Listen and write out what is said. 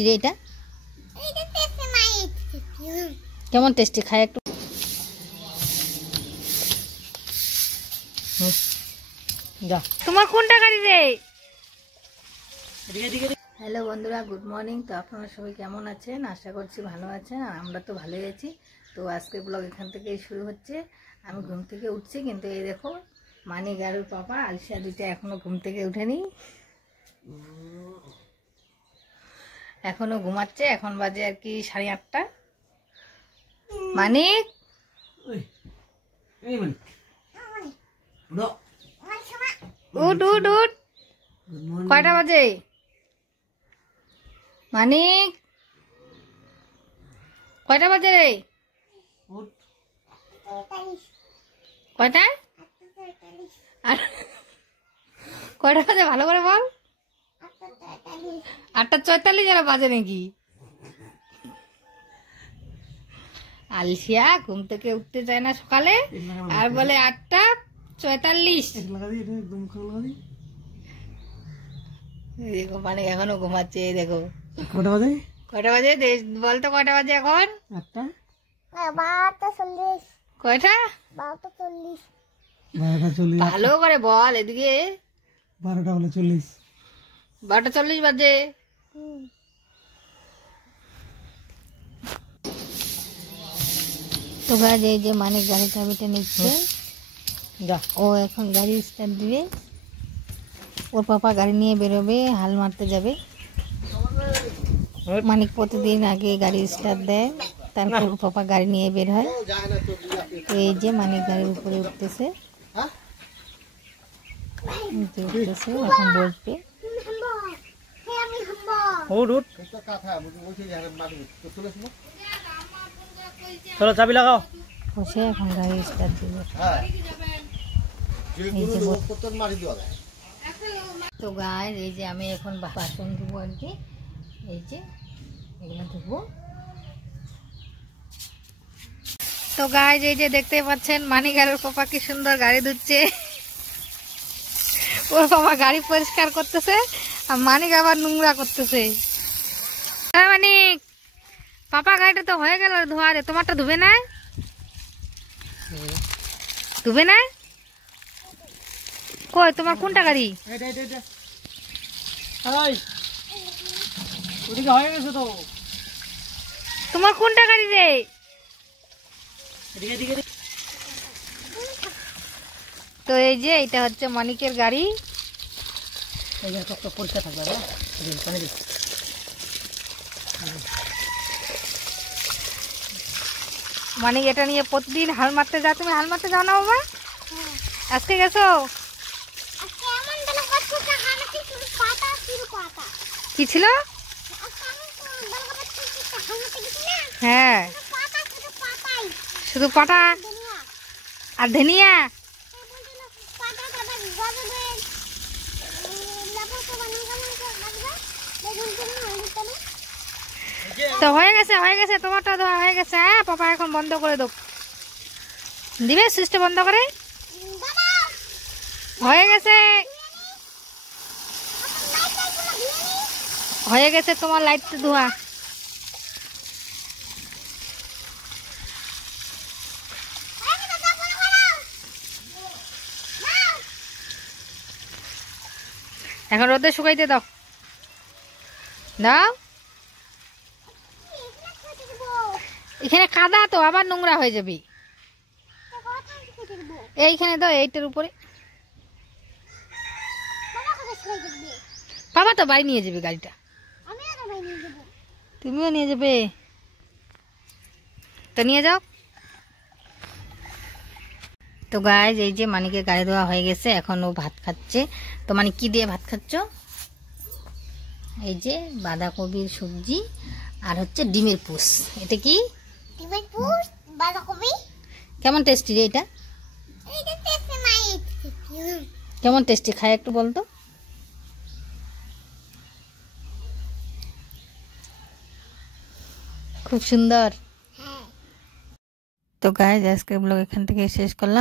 Tasty রে এটা? কেমন টেস্টি, খায় একটু। তোমার কোনটা গাড়ি রে? হ্যালো বন্ধুরা, গুড মর্নিং। তো আপনারা সবাই কেমন আছেন? আশা করছি ভালো আছেন, আর আমরা তো ভালোই আছি। তো আজকের ব্লগ এখান থেকেই শুরু হচ্ছে। আমি ঘুম থেকে উঠছি, কিন্তু এই দেখো মানি গারুর পাপা আলসিয়া দুইটা এখনো ঘুম থেকে উঠেনি, এখনো ঘুমাচ্ছে। এখন বাজে আর কি 8:30। মানিক উঠ উঠ উঠ, কয়টা বাজে? মানিক কয়টা বাজে রে? কয়টা? কয়টা বাজে ভালো করে বল। 8:44 যারা বাজে নাকি? আলসিয়া ঘুম থেকে উঠতে চায় না সকালে, আর বলে 8:44। দেখো মানে এখনো ঘুমাচ্ছে। দেখো কয়টা বাজে, কয়টা বাজে বলতো, কয়টা বাজে এখন? 12:40। কয়টা? 12:40। ভালো করে বল এদিকে। 12:40। 12:40 বাজে। তো গাছ এই যে মানিক গাড়ি চাবিটা নিচ্ছে, ও এখন গাড়ি স্টার্ট দিবে। ওর পাপা গাড়ি নিয়ে বেরোবে, হাল মারতে যাবে। মানিক প্রতিদিন আগে গাড়ি স্টার্ট দেয়, তারপর ওর পাপা গাড়ি নিয়ে বের হয়। তো এই যে মানিক গাড়ির উপরে উঠতেছে, এখন বসবে। চলো চাবি লাগাও। বসে এখন গাড়ি স্টার্ট দিবে। তো গাইস এই যে আমি এখন বাসন ধুবো আর কি, এই যে এগুলো ধুবো। তো গাইস এই যে দেখতে পাচ্ছেন মানিক আর ওর পাপা কি সুন্দর গাড়ি ধুচ্ছে। ওর পাপা গাড়ি পরিষ্কার করতেছে, আর মানিক আবার নোংরা করতেছে। হ্যাঁ মানিক, পাপা গাড়িটা তো হয়ে গেল ধোয়া, রে তোমারটা ধুবে না? ধুবে না? কই তোমার কোনটা গাড়ি? তোমার কোনটা গাড়ি রে? তো এই যে এটা হচ্ছে মানিকের গাড়ি। মানিক এটা নিয়ে প্রতিদিন হাল মারতে যাও। তুমি হাল মারতে যাও না বাবা? আজকে গেছো? কি ছিল? হ্যাঁ শুধু পাটা আর ধনিয়া। তো হয়ে গেছে, হয়ে গেছে, তোমারটা ধোয়া হয়ে গেছে। হ্যাঁ পাপা এখন বন্ধ করে দাও, দিবে সুইচটা বন্ধ করে। হয়ে গেছে, হয়ে গেছে তোমার লাইট ধোয়া। এখন রোদে শুকাইতে দাও, দাও। এখানে কাদা তো আবার নোংরা হয়ে যাবে। এইখানে দাও, এইটার উপরে। বাবা তো বাড়ি নিয়ে যাবে গাড়িটা। তুমিও নিয়ে যাবে? তো নিয়ে যাও। তো গাইস এই যে মানিকের গাড়ি ধোয়া হয়ে গেছে, এখন ও ভাত খাচ্ছে। তো মানে কি দিয়ে ভাত খাচ্ছ? এই যে বাঁধাকপির সবজি আর হচ্ছে ডিমের পুষ। এটা কি? ডিমের পুষ, বাঁধাকপি। কেমন টেস্টি রে এটা? কেমন টেস্টি, খায় একটু বলতো। খুব সুন্দর। তো গাইস আজকের ব্লগ এখান থেকে শেষ করলাম।